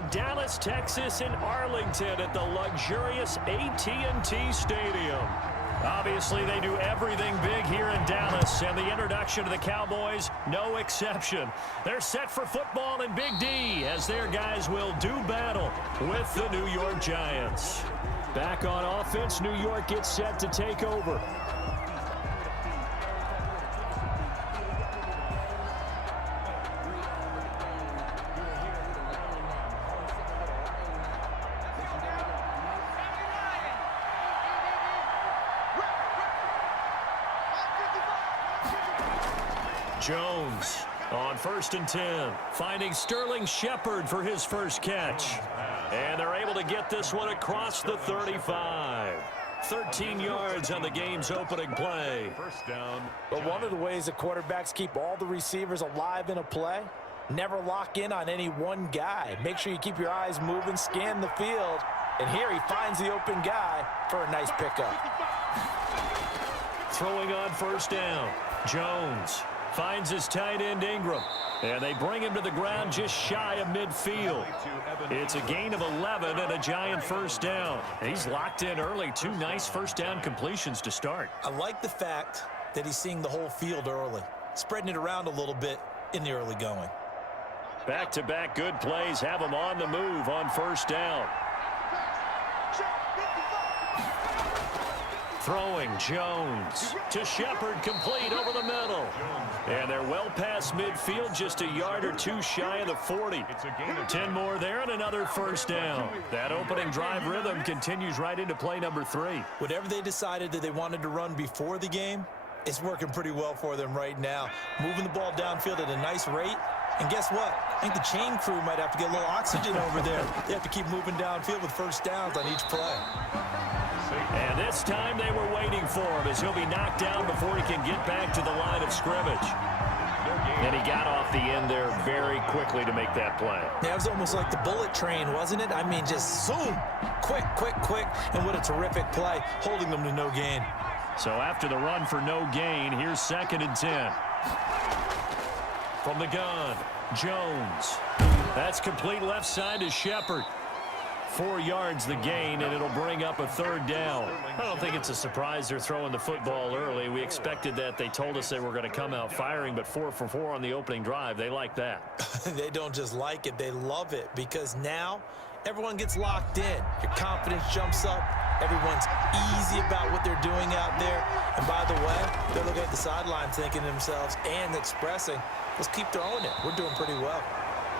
in Dallas, Texas, in Arlington at the luxurious AT&T Stadium. Obviously, they do everything big here in Dallas, and the introduction to the Cowboys, no exception. They're set for football in Big D as their guys will do battle with the New York Giants. Back on offense, New York gets set to take over. Jones on 1st and 10, finding Sterling Shepard for his first catch. And they're able to get this one across the 35. 13 yards on the game's opening play. First down. But one of the ways that quarterbacks keep all the receivers alive in a play, never lock in on any one guy. Make sure you keep your eyes moving, scan the field. And here he finds the open guy for a nice pickup. Throwing on 1st down, Jones finds his tight end Ingram, and they bring him to the ground just shy of midfield. It's a gain of 11 and a Giant first down. He's locked in early. 2 nice first down completions to start. I like the fact that he's seeing the whole field early, spreading it around a little bit in the early going. Back-to-back good plays have him on the move on 1st down. Throwing Jones to Shepard, complete over the middle. And they're well past midfield, just a yard or 2 shy of the 40. 10 more there and another first down. That opening drive rhythm continues right into play number 3. Whatever they decided that they wanted to run before the game, it's working pretty well for them right now. Moving the ball downfield at a nice rate. And guess what? I think the chain crew might have to get a little oxygen over there. They have to keep moving downfield with first downs on each play. And this time they were waiting for him as he'll be knocked down before he can get back to the line of scrimmage. And he got off the end there very quickly to make that play. Yeah, it was almost like the bullet train, wasn't it? I mean, just zoom, quick, and what a terrific play, holding them to no gain. So after the run for no gain, here's 2nd and 10. From the gun, Jones. That's complete left side to Shepard. 4 yards the gain, and it'll bring up a 3rd down. I don't think it's a surprise they're throwing the football early. We expected that. They told us they were going to come out firing, but 4 for 4 on the opening drive. They like that. They don't just like it, they love it, because now everyone gets locked in. Your confidence jumps up. Everyone's easy about what they're doing out there. And by the way, they're looking at the sideline thinking to themselves and expressing, let's keep throwing it. We're doing pretty well.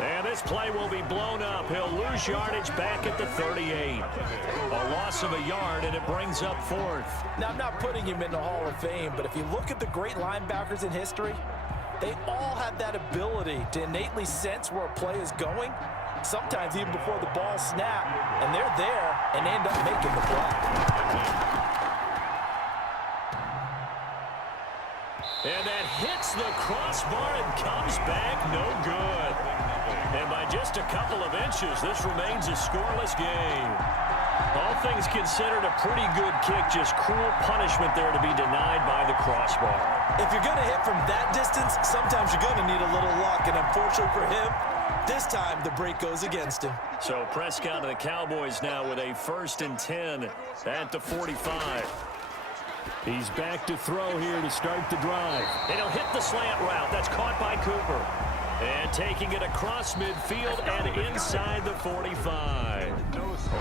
And this play will be blown up. He'll lose yardage back at the 38. A loss of a yard, and it brings up 4th. Now, I'm not putting him in the Hall of Fame, but if you look at the great linebackers in history, they all have that ability to innately sense where a play is going, sometimes even before the ball snaps, and they're there and end up making the play. And that hits the crossbar and comes back no good. And by just a couple of inches, this remains a scoreless game. All things considered, a pretty good kick, just cruel punishment there to be denied by the crossbar. If you're going to hit from that distance, sometimes you're going to need a little luck, and unfortunately for him, this time the break goes against him. So Prescott and the Cowboys now with a 1st and 10 at the 45. He's back to throw here to start the drive. And he'll hit the slant route. That's caught by Cooper. And taking it across midfield and inside the 45.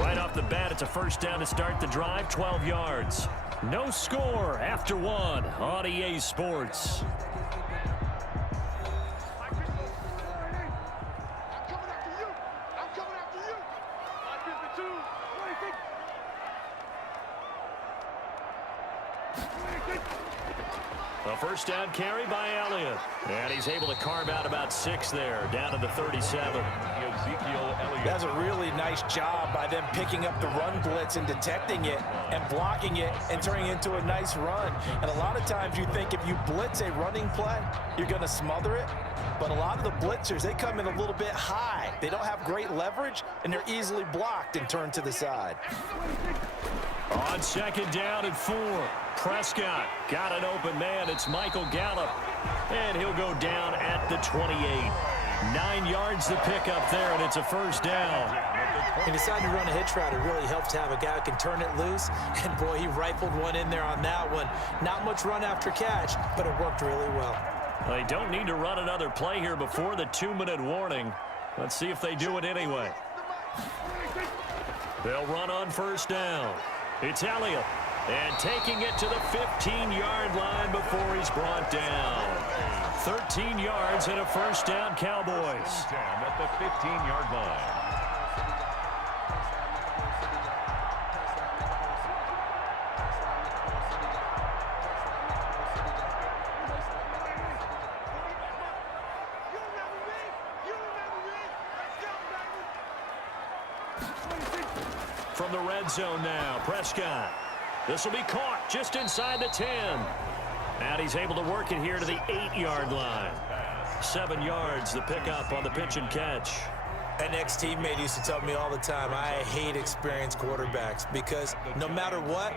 Right off the bat, it's a first down to start the drive, 12 yards. No score after 1 on EA Sports. A first down carry by Elliott. And he's able to carve out about 6 there, down to the 37. That's a really nice job by them picking up the run blitz and detecting it and blocking it and turning it into a nice run. And a lot of times you think if you blitz a running play, you're going to smother it. But a lot of the blitzers, they come in a little bit high. They don't have great leverage, and they're easily blocked and turned to the side. On 2nd down and 4. Prescott got an open man. It's Michael Gallup. And he'll go down at the 28. 9 yards to pick up there, and it's a first down. He decided to run a hitch route. It really helps to have a guy who can turn it loose. And, boy, he rifled one in there on that one. Not much run after catch, but it worked really well. They don't need to run another play here before the 2-minute warning. Let's see if they do it anyway. They'll run on first down. It's Elliott. And taking it to the 15-yard line before he's brought down. 13 yards and a first down, Cowboys. At the 15-yard line. From the red zone now, Prescott. This will be caught just inside the 10. And he's able to work it here to the 8-yard line. 7 yards, the pickup on the pitch and catch. An ex-teammate used to tell me all the time, I hate experienced quarterbacks because no matter what,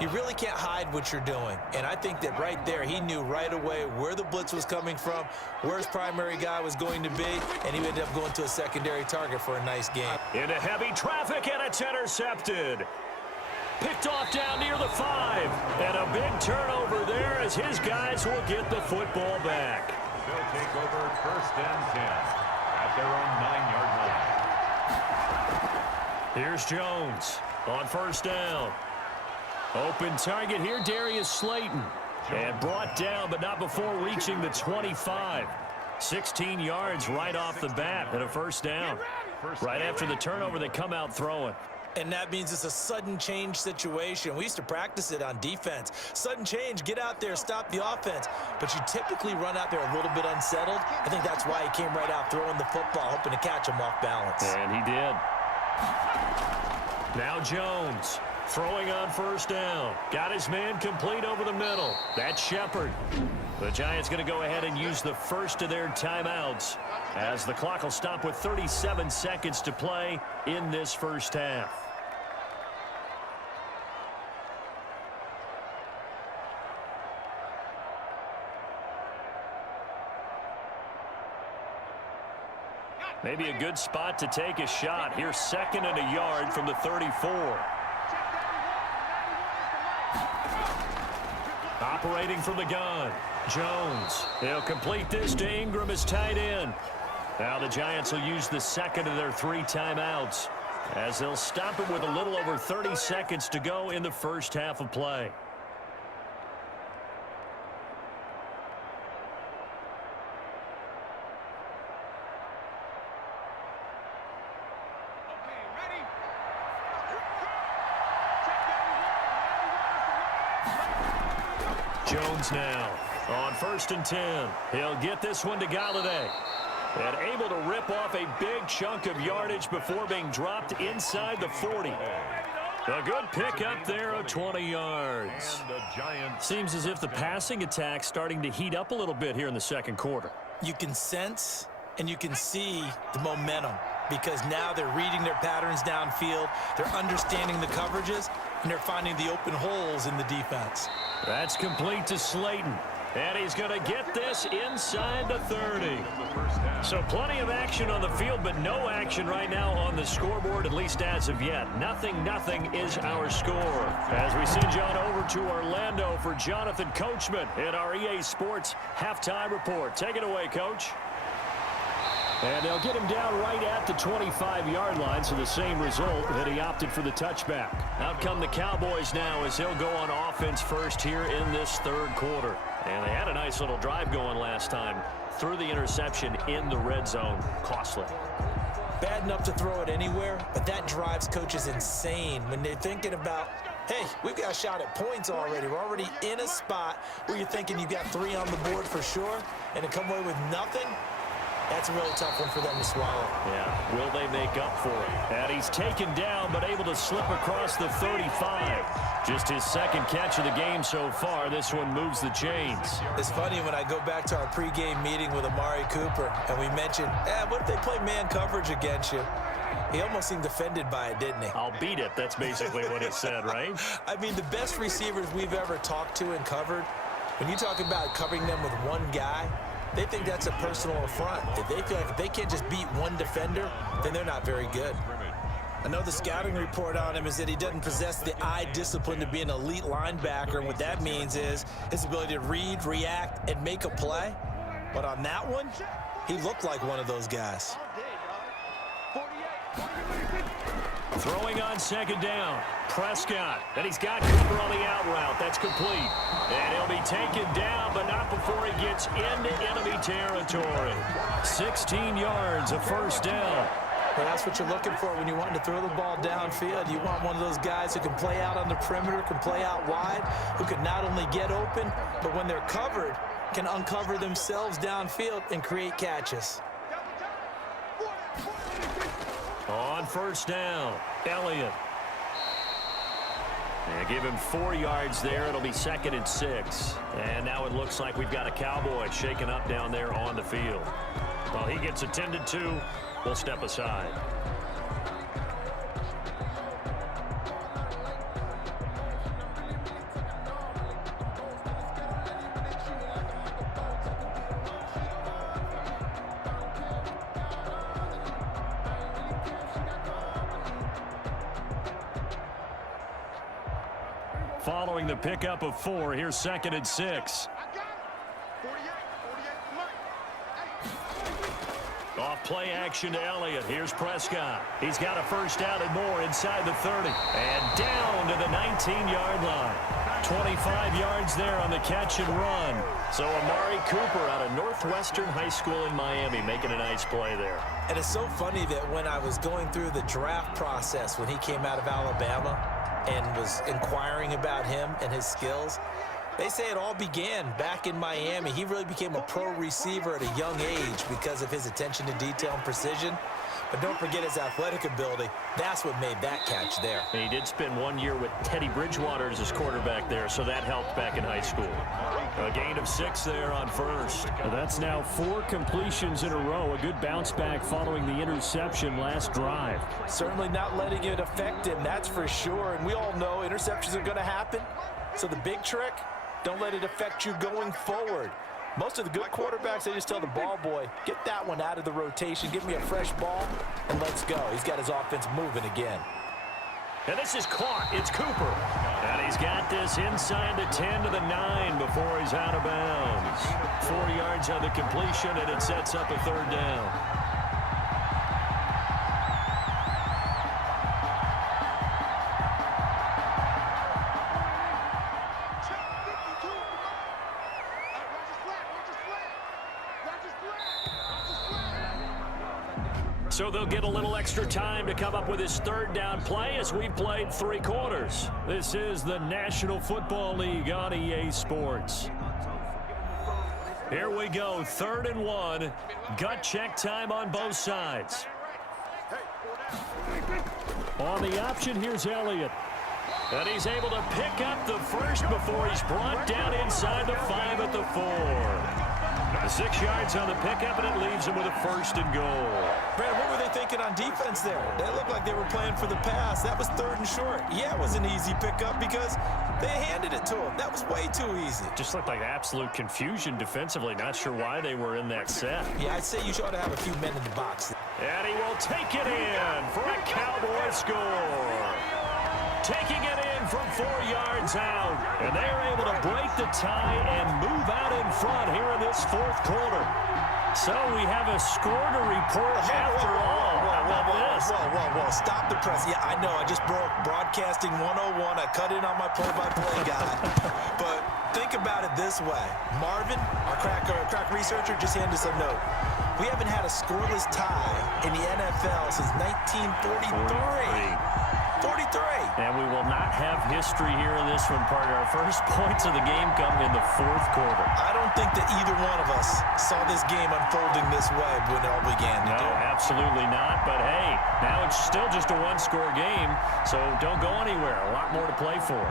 you really can't hide what you're doing. And I think that right there, he knew right away where the blitz was coming from, where his primary guy was going to be, and he ended up going to a secondary target for a nice game. Into heavy traffic, and it's intercepted. Picked off down near the 5. And a big turnover there as his guys will get the football back. They'll take over first and 10 at their own 9-yard line. Here's Jones on first down. Open target here, Darius Slayton. And brought down, but not before reaching the 25. 16 yards right off the bat and a first down. Right after the turnover, they come out throwing. And that means it's a sudden change situation. We used to practice it on defense. Sudden change, get out there, stop the offense. But you typically run out there a little bit unsettled. I think that's why he came right out throwing the football, hoping to catch him off balance. And he did. Now Jones throwing on first down. Got his man complete over the middle. That's Shepard. The Giants going to go ahead and use the first of their timeouts as the clock will stop with 37 seconds to play in this first half. Maybe a good spot to take a shot. Here's 2nd and a yard from the 34. Operating from the gun, Jones. He'll complete this to Ingram as tight end. Now the Giants will use the second of their 3 timeouts as they'll stop it with a little over 30 seconds to go in the first half of play. Jones now on 1st and 10. He'll get this one to Galladay. And able to rip off a big chunk of yardage before being dropped inside the 40. A good pickup there of 20 yards. Seems as if the passing attack's starting to heat up a little bit here in the second quarter. You can sense and you can see the momentum because now they're reading their patterns downfield, they're understanding the coverages, and they're finding the open holes in the defense. That's complete to Slayton. And he's going to get this inside the 30. So plenty of action on the field, but no action right now on the scoreboard, at least as of yet. 0-0 is our score. As we send you on over to Orlando for Jonathan Coachman in our EA Sports Halftime Report. Take it away, Coach. And they'll get him down right at the 25-yard line, so the same result that he opted for the touchback. Out come the Cowboys now as he'll go on offense first here in this third quarter. And they had a nice little drive going last time. Threw the interception in the red zone. Costly. Bad enough to throw it anywhere, but that drives coaches insane when they're thinking about, hey, we've got a shot at points already. We're already in a spot where you're thinking you've got 3 on the board for sure, and to come away with nothing, that's a really tough one for them to swallow. Yeah, will they make up for it? And he's taken down, but able to slip across the 35. Just his second catch of the game so far. This one moves the chains. It's funny when I go back to our pregame meeting with Amari Cooper, and we mentioned, what if they play man coverage against you? He almost seemed offended by it, didn't he? I'll beat it. That's basically what he said, right? I mean, the best receivers we've ever talked to and covered, when you talk about covering them with one guy, They think that's a personal affront. If they feel like if they can't just beat one defender, then they're not very good. I know the scouting report on him is that he doesn't possess the eye discipline to be an elite linebacker, and what that means is his ability to read, react, and make a play. But on that one, he looked like one of those guys. Throwing on second down. Prescott. And he's got Cooper on the out route. That's complete. And he'll be taken down, but not before he gets into enemy territory. 16 yards, a first down. Well, that's what you're looking for when you want to throw the ball downfield. You want one of those guys who can play out on the perimeter, can play out wide, who can not only get open, but when they're covered, can uncover themselves downfield and create catches. On first down, Elliott. And give him 4 yards there. It'll be 2nd and 6. And now it looks like we've got a Cowboy shaken up down there on the field. Well, he gets attended to. We'll step aside. Following the pickup of 4, here's 2nd and 6. Off play action to Elliott. Here's Prescott. He's got a first down and more inside the 30. And down to the 19-yard line. 25 yards there on the catch and run. So Amari Cooper out of Northwestern High School in Miami making a nice play there. And it's so funny that when I was going through the draft process when he came out of Alabama and was inquiring about him and his skills, they say it all began back in Miami. He really became a pro receiver at a young age because of his attention to detail and precision. But don't forget his athletic ability. That's what made that catch there. And he did spend 1 year with Teddy Bridgewater as his quarterback there, so that helped back in high school. A gain of 6 there on first. That's now 4 completions in a row. A good bounce back following the interception last drive. Certainly not letting it affect him, that's for sure. And we all know interceptions are going to happen. So the big trick, don't let it affect you going forward. Most of the good quarterbacks, they just tell the ball boy, get that one out of the rotation, give me a fresh ball, and let's go. He's got his offense moving again. And this is caught. It's Cooper. And he's got this inside the 10 to the 9 before he's out of bounds. 4 yards on the completion, and it sets up a 3rd down. So they'll get a little extra time to come up with his 3rd down play as we played 3 quarters. This is the National Football League on EA Sports. Here we go, 3rd and 1. Gut check time on both sides. On the option, here's Elliott. And he's able to pick up the first before he's brought down inside the 5 at the 4. 6 yards on the pickup, and it leaves him with a 1st and goal. Brandon, what were they thinking on defense there? They looked like they were playing for the pass. That was 3rd and short. Yeah, it was an easy pickup because they handed it to him. That was way too easy. Just looked like absolute confusion defensively. Not sure why they were in that set. Yeah, I'd say you ought to have a few men in the box. And he will take it in for a Cowboy score. Taking it in from 4 yards out. And they're able to break the tie and move out in front here in this 4th quarter. So we have a score to report after all. How about this? Whoa. Stop the press. Yeah, I know. I just broke broadcasting 101. I cut in on my play-by-play guy. But think about it this way. Marvin, our crack researcher, just handed us a note. We haven't had a scoreless tie in the NFL since 1943. 43. And we will not have history here in this one, partner. Our first points of the game come in the 4th quarter. I don't think that either one of us saw this game unfolding this way when it all began. No, absolutely not. But, hey, now it's still just a 1-score game, so don't go anywhere. A lot more to play for.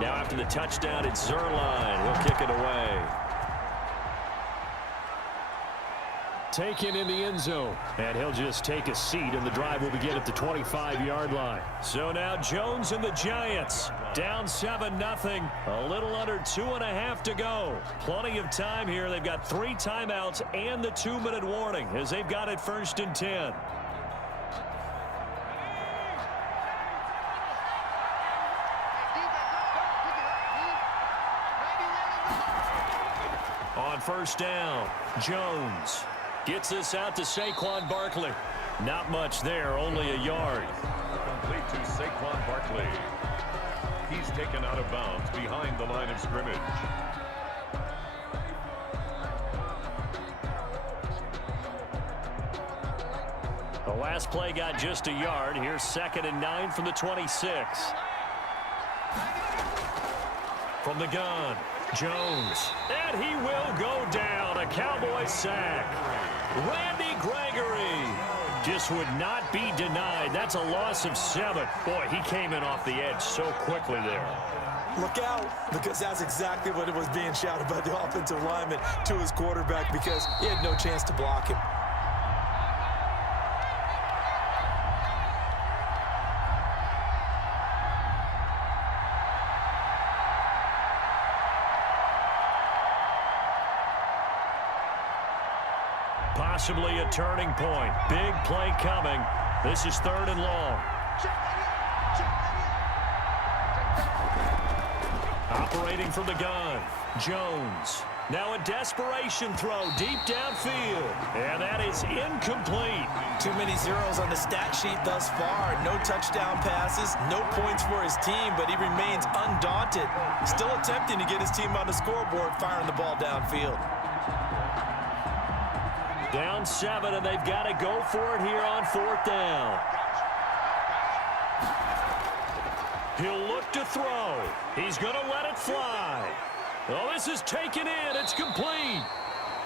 Now after the touchdown, it's Zerline. He'll kick it away. Taken in the end zone. And he'll just take a seat, and the drive will begin at the 25-yard line. So now Jones and the Giants down 7-0. A little under 2.5 to go. Plenty of time here. They've got 3 timeouts and the 2-minute warning as they've got it 1st and 10. On 1st down, Jones gets this out to Saquon Barkley. Not much there, only a yard. Complete to Saquon Barkley. He's taken out of bounds behind the line of scrimmage. The last play got just a yard. Here's 2nd and 9 from the 26. From the gun, Jones. And he will go down. A Cowboys sack. Randy Gregory just would not be denied. That's a loss of 7. Boy, he came in off the edge so quickly there. Look out, because that's exactly what it was being shouted by the offensive lineman to his quarterback, because he had no chance to block him. Possibly a turning point. Big play coming. This is 3rd and long. Operating from the gun, Jones. Now a desperation throw deep downfield. And that is incomplete. Too many zeros on the stat sheet thus far. No touchdown passes, no points for his team, but he remains undaunted. Still attempting to get his team on the scoreboard, firing the ball downfield. Down 7, and they've got to go for it here on 4th down. He'll look to throw. He's going to let it fly. Oh, this is taken in. It's complete.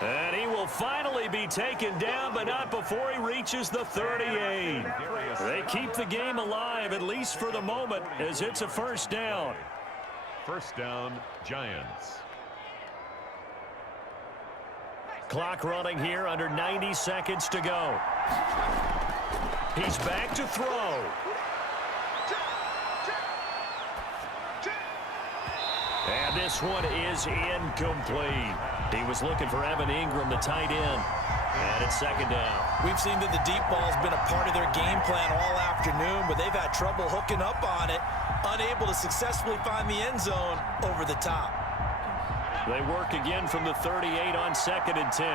And he will finally be taken down, but not before he reaches the 38. They keep the game alive, at least for the moment, as it's a 1st down. 1st down, Giants. Clock running here, under 90 seconds to go. He's back to throw. And this one is incomplete. He was looking for Evan Ingram, the tight end. And it's 2nd down. We've seen that the deep ball's been a part of their game plan all afternoon, but they've had trouble hooking up on it, unable to successfully find the end zone over the top. They work again from the 38 on 2nd and 10.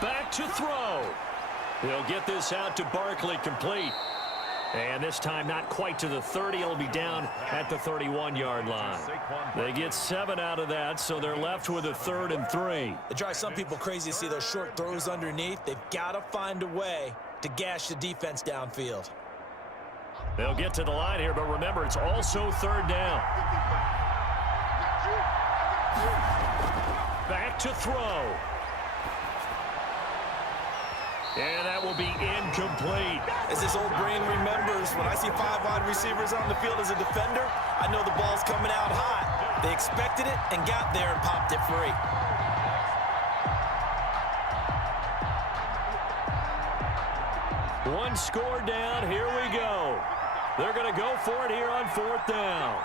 Back to throw. He'll get this out to Barkley, complete. And this time not quite to the 30. It'll be down at the 31-yard line. They get 7 out of that, so they're left with a 3rd and 3. It drives some people crazy to see those short throws underneath. They've got to find a way to gash the defense downfield. They'll get to the line here, but remember, it's also 3rd down. Back to throw. And that will be incomplete. As this old brain remembers, when I see 5 wide receivers on the field as a defender, I know the ball's coming out hot. They expected it and got there and popped it free. One score down. Here we go. They're going to go for it here on 4th down.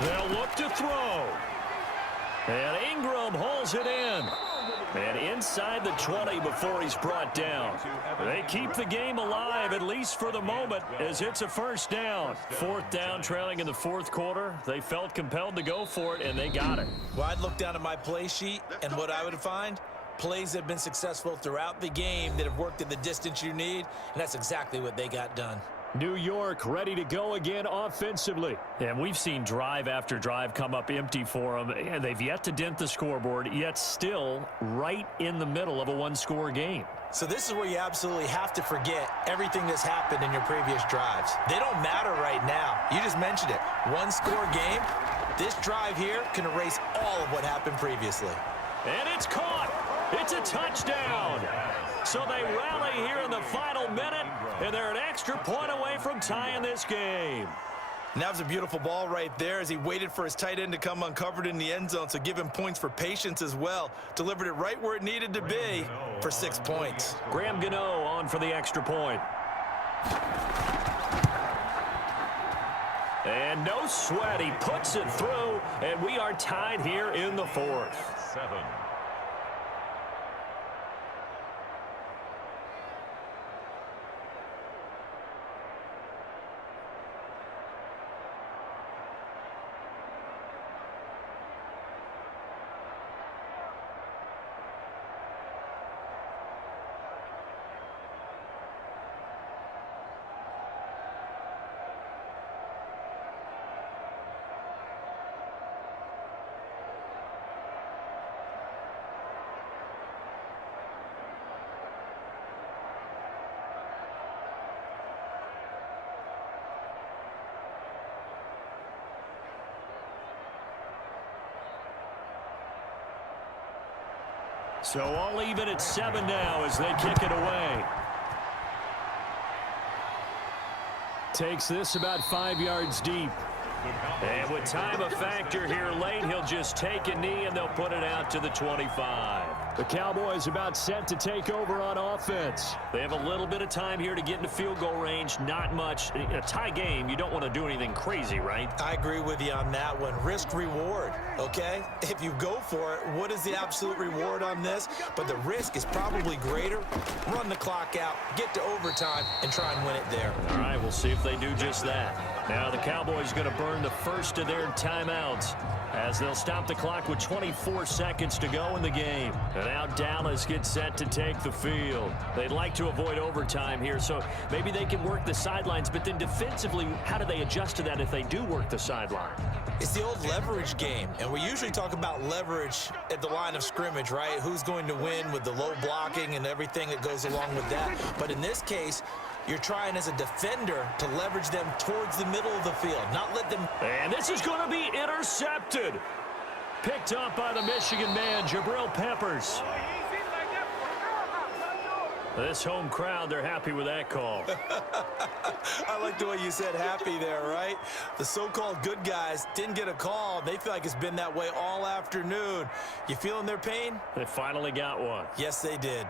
They'll look to throw. And Ingram hauls it in. And inside the 20 before he's brought down. They keep the game alive, at least for the moment, as it's a 1st down. 4th down, trailing in the 4th quarter. They felt compelled to go for it, and they got it. Well, I'd look down at my play sheet, and what I would find, plays have been successful throughout the game that have worked at the distance you need, and that's exactly what they got done. New York ready to go again offensively. And we've seen drive after drive come up empty for them, and they've yet to dent the scoreboard, yet still right in the middle of a 1-score game. So this is where you absolutely have to forget everything that's happened in your previous drives. They don't matter right now. You just mentioned it. 1-score game. This drive here can erase all of what happened previously. And it's caught. It's a touchdown. So they rally here in the final minute, and they're an extra point away from tying this game. And that was a beautiful ball right there as he waited for his tight end to come uncovered in the end zone, so give him points for patience as well. Delivered it right where it needed to be for 6 points. Graham Gano on for the extra point. And no sweat, he puts it through, and we are tied here in the fourth. 7. So all even at 7 now as they kick it away. Takes this about 5 yards deep. And with time a factor here late, he'll just take a knee and they'll put it out to the 25. The Cowboys about set to take over on offense. They have a little bit of time here to get into field goal range. Not much. In a tie game, you don't want to do anything crazy, right? I agree with you on that one. Risk reward, okay? If you go for it, what is the absolute reward on this? But the risk is probably greater. Run the clock out, get to overtime, and try and win it there. All right, we'll see if they do just that. Now the Cowboys going to burn the first of their timeouts as they'll stop the clock with 24 seconds to go in the game. And now Dallas gets set to take the field. They'd like to avoid overtime here, so maybe they can work the sidelines, but then defensively, how do they adjust to that if they do work the sideline? It's the old leverage game, and we usually talk about leverage at the line of scrimmage, right? Who's going to win with the low blocking and everything that goes along with that. But in this case, you're trying as a defender to leverage them towards the middle of the field, not let them... And this is going to be intercepted. Picked up by the Michigan man, Jabril Peppers. This home crowd, they're happy with that call. I like the way you said happy there, right? The so-called good guys didn't get a call. They feel like it's been that way all afternoon. You feeling their pain? They finally got one. Yes, they did.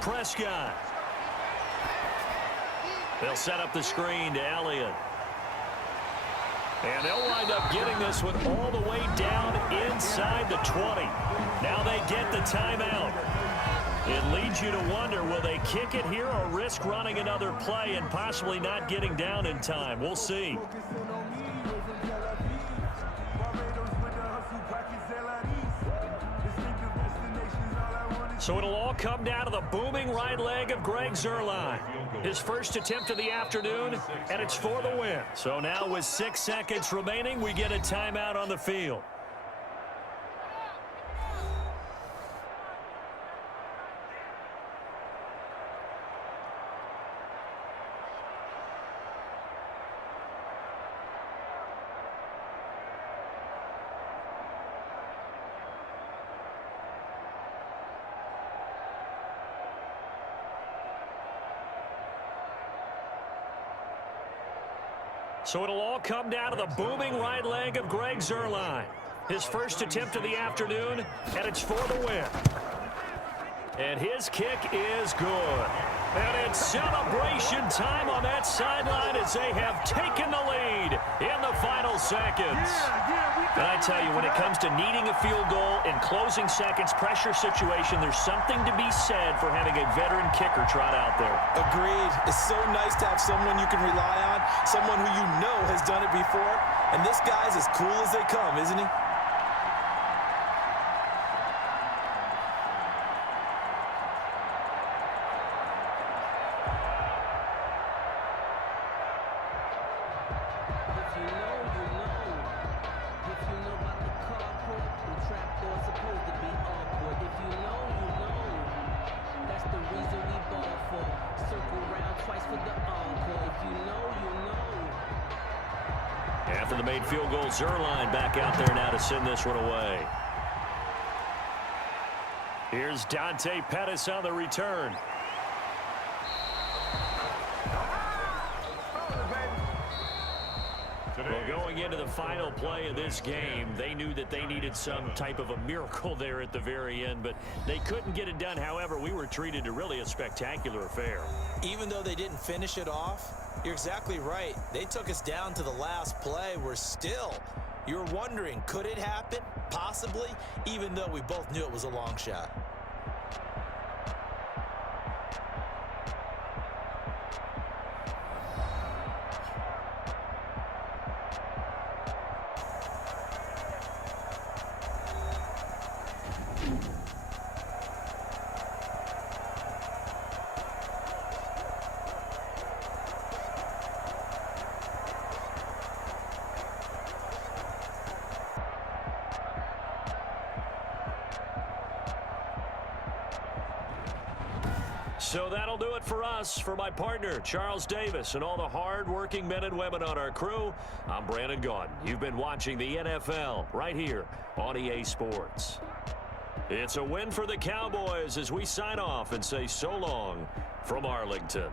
Prescott. They'll set up the screen to Elliott. And they'll wind up getting this one all the way down inside the 20. Now they get the timeout. It leads you to wonder, will they kick it here or risk running another play and possibly not getting down in time? We'll see. So it'll all come down to the booming right leg of Greg Zuerlein. His first attempt of the afternoon, and it's for the win. So now with 6 seconds remaining, we get a timeout on the field. So it'll all come down to the booming right leg of Greg Zuerlein. His first attempt of the afternoon, and it's for the win. And his kick is good. And it's celebration time on that sideline as they have taken the lead in the final seconds. And I tell you, when it comes to needing a field goal in closing seconds, pressure situation, there's something to be said for having a veteran kicker trot out there. Agreed. It's so nice to have someone you can rely on, someone who you know has done it before. And this guy's as cool as they come, isn't he? After the made field goal, Zerline back out there now to send this one away. Here's Dante Pettis on the return. Well, going into the final play of this game, they knew that they needed some type of a miracle there at the very end, but they couldn't get it done. However, we were treated to really a spectacular affair. Even though they didn't finish it off, you're exactly right. They took us down to the last play. You're wondering, could it happen? Possibly, even though we both knew it was a long shot. So that'll do it for us. For my partner, Charles Davis, and all the hard-working men and women on our crew, I'm Brandon Gaudin. You've been watching the NFL right here on EA Sports. It's a win for the Cowboys as we sign off and say so long from Arlington.